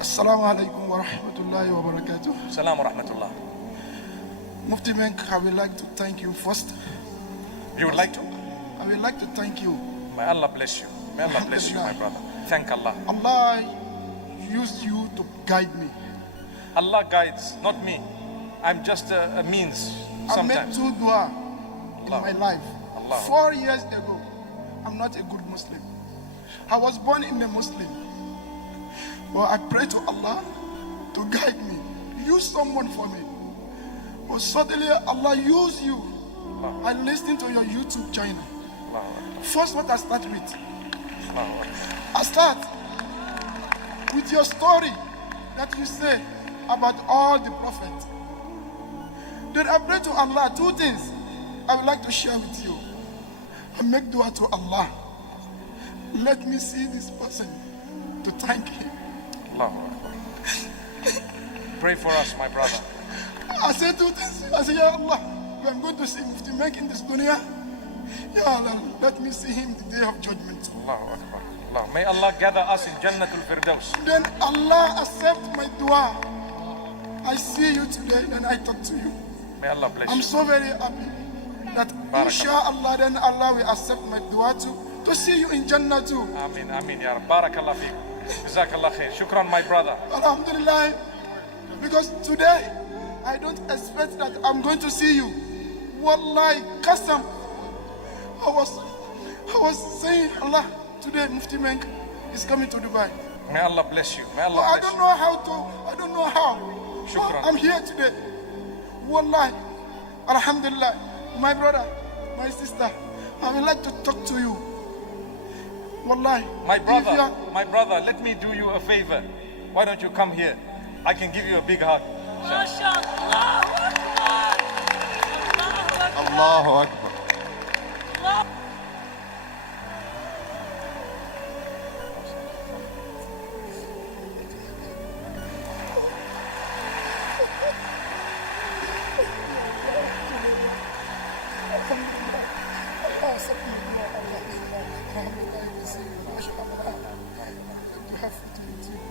Assalamu alaikum wa rahmatullahi wa barakatuh. Salam wa rahmatullah. Mufti Menk, I would like to thank you first. You would like to? I would like to thank you. May Allah bless you. May Allah bless you, my brother. Thank Allah. Allah used you to guide me. Allah guides, not me. I'm just a means I made sometimes. 2 dua in Allah. my life. Allah. 4 years ago, I'm not a good Muslim. I was born in a Muslim. But I pray to Allah to guide me. Use someone for me. But suddenly Allah used you. Allah. I listened to your YouTube channel. Allah. First, what I start with? Allah. I start with your story that you say about all the prophets. Then I pray to Allah 2 things I would like to share with you. I make dua to Allah. Let me see this person to thank him. Allah. Pray for us, my brother. I say 2 things. I say, Ya Allah, I'm going to see Mufti Menk in this dunya. Ya Allah, let me see him the day of judgment. Allahu Akbar. Allah. May Allah gather us in Jannatul Firdaus. Then Allah accept my dua. I see you today and I talk to you. May Allah bless I'm you. so very happy that Barakallah. inshallah then Allah will accept my dua to see you in Jannah too. Ameen, ameen, ya Rab. Barakallah feek. Jazakallah khair. Shukran, my brother. Alhamdulillah. Because today I don't expect that I'm going to see you. Wallahi, Qasam. I was saying, Allah, today Mufti Menk is coming to Dubai. May Allah bless you. May But Allah I bless don't you. know how to, I don't know how. Shukran. I'm here today. Wallahi, Alhamdulillah, my brother, my sister, I would like to talk to you. Wallahi. My if you are- brother, let me do you a favor. Why don't you come here? I can give you a big hug. Allahu Akbar. You have to